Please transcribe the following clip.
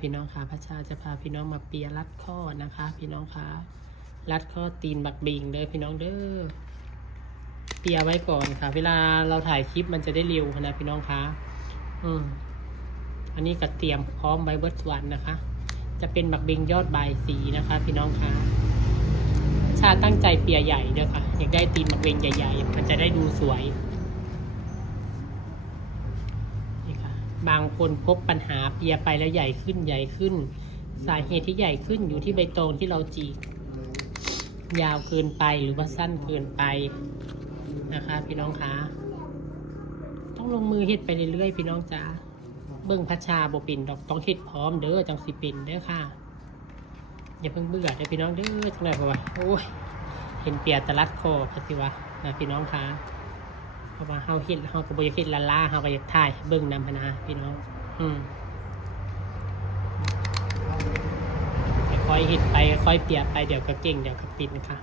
พี่น้องค่ะพระชาจะพาพี่น้องมาเปียรัดข้อนะคะ พี่น้องค่ะรัดข้อตีนบักบิงเด้อพี่น้องเด้อเปียไว้ก่อนค่ะ เวลาเราถ่ายคลิปมันจะได้เร็วนะพี่น้องค่ะอันนี้ก็เตรียมพร้อมใบเบิร์ดวันนะคะ จะเป็นบักบิงยอดใบสีนะคะ พี่น้องค่ะชาตั้งใจเปียใหญ่เด้อค่ะอยากได้ตีนบักบิงใหญ่ๆมันจะได้ดูสวยบางคนพบปัญหาเปียไปแล้วใหญ่ขึ้นสาเหตุที่ใหญ่ขึ้นอยู่ที่ใบตองที่เราจีกยาวเกินไปหรือว่าสั้นเกินไปนะคะพี่น้องคะต้องลงมือเฮ็ดไปเรื่อยๆพี่น้องจ๋าเบิ่งพัชชาบ่เป็นดอกต้องเฮ็ดพร้อมเด้อจังสิเป็นเด้อค่ะอย่าเพิ่งเบื่อเด้อพี่น้องเด้อจังได๋เพราะว่าโอ้ยเห็นเปียตะลัดคอค่ะสิวะนะพี่น้องคะเพราะว่าเฮาเฮ็ดเฮาก็บ่อยากเฮ็ดละล่าเฮาก็อยากถ่ายเบิ่งนำนะพี่น้องค่อยเฮ็ดไปค่อยเปียไปเดี๋ยวก็เก่งเดี๋ยวก็เป็นค่ะ